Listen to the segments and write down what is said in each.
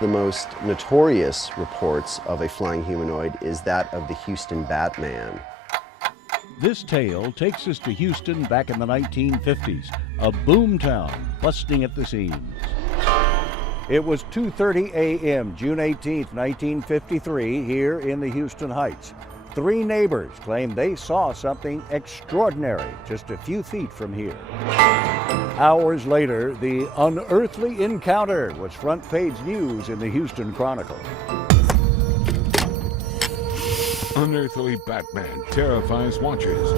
The most notorious reports of a flying humanoid is that of the Houston Batman. This tale takes us to Houston back in the 1950s, a boomtown busting at the seams. It was 2:30 a.m., June 18, 1953, here in the Houston Heights. 3 neighbors claim they saw something extraordinary just a few feet from here. Hours later, the unearthly encounter was front-page news in the Houston Chronicle. Unearthly Batman terrifies watchers.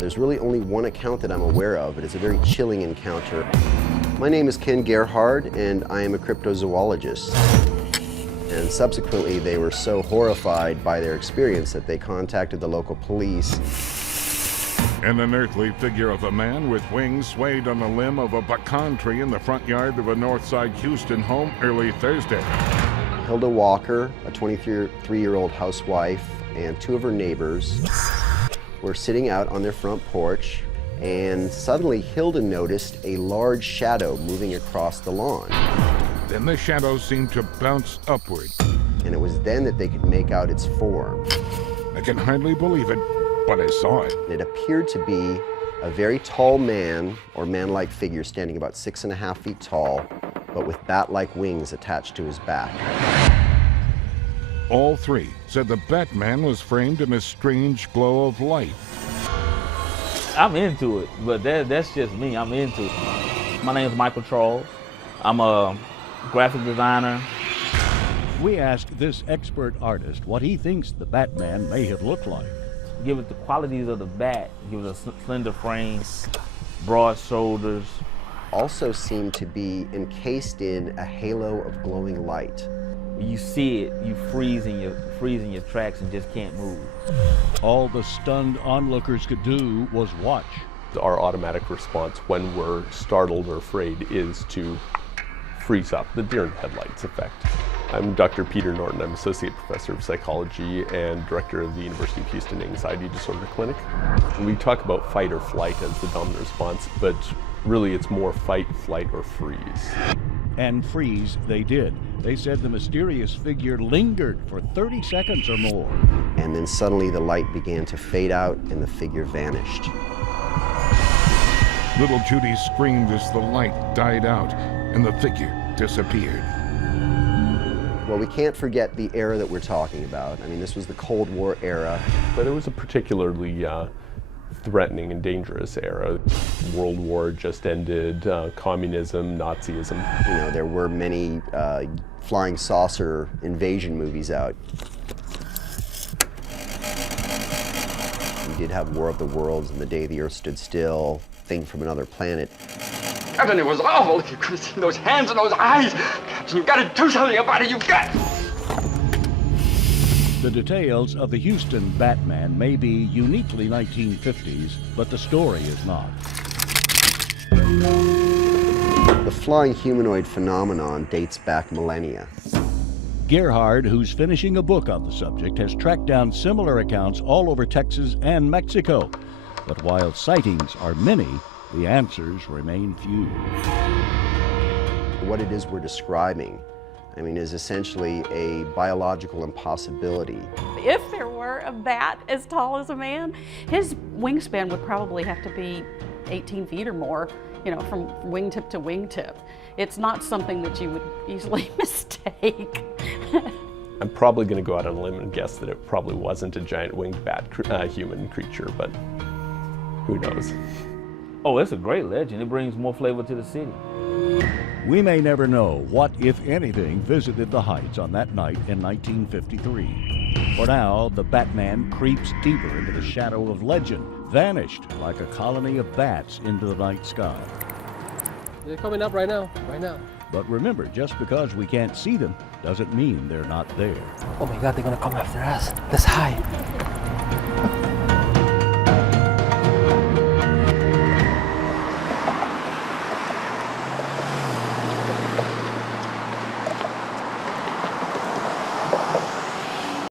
There's really only one account that I'm aware of, but it's a very chilling encounter. My name is Ken Gerhard, and I am a cryptozoologist. And subsequently, they were so horrified by their experience that they contacted the local police. An unearthly figure of a man with wings swayed on the limb of a pecan tree in the front yard of a Northside Houston home early Thursday. Hilda Walker, a 23-year-old housewife, and 2 of her neighbors were sitting out on their front porch, and suddenly Hilda noticed a large shadow moving across the lawn. Then the shadow seemed to bounce upward. And it was then that they could make out its form. I can hardly believe it, but I saw it. It appeared to be a very tall man, or man-like figure, standing about 6.5 feet tall, but with bat-like wings attached to his back. All 3 said the Batman was framed in a strange glow of light. I'm into it, but that's just me. I'm into it. My name is Michael Charles. I'm a graphic designer. We asked this expert artist what he thinks the Batman may have looked like. Give it the qualities of the bat. Give it a slender frame, broad shoulders. Also seemed to be encased in a halo of glowing light. You see it, you freeze in your tracks and just can't move. All the stunned onlookers could do was watch. Our automatic response when we're startled or afraid is to freeze up, the deer in headlights effect. I'm Dr. Peter Norton. I'm Associate Professor of Psychology and Director of the University of Houston Anxiety Disorder Clinic. We talk about fight or flight as the dominant response, but really it's more fight, flight, or freeze. And freeze they did. They said the mysterious figure lingered for 30 seconds or more. And then suddenly the light began to fade out and the figure vanished. Little Judy screamed as the light died out and the figure disappeared. Well, we can't forget the era that we're talking about. I mean, this was the Cold War era. But it was a particularly threatening and dangerous era. World War just ended, communism, Nazism. You know, there were many flying saucer invasion movies out. We did have War of the Worlds and The Day the Earth Stood Still, Thing from Another Planet. Captain, it was awful. You could have seen those hands and those eyes. Captain, you've got to do something about it. You've got... The details of the Houston Batman may be uniquely 1950s, but the story is not. The flying humanoid phenomenon dates back millennia. Gerhard, who's finishing a book on the subject, has tracked down similar accounts all over Texas and Mexico. But while sightings are many, the answers remain few. What it is we're describing, I mean, is essentially a biological impossibility. If there were a bat as tall as a man, his wingspan would probably have to be 18 feet or more, you know, from wingtip to wingtip. It's not something that you would easily mistake. I'm probably going to go out on a limb and guess that it probably wasn't a giant winged bat human creature, but who knows? Oh, it's a great legend. It brings more flavor to the city. We may never know what, if anything, visited the Heights on that night in 1953. For now, the Batman creeps deeper into the shadow of legend, vanished like a colony of bats into the night sky. They're coming up right now, But remember, just because we can't see them doesn't mean they're not there. Oh my God, they're gonna come after us. That's high.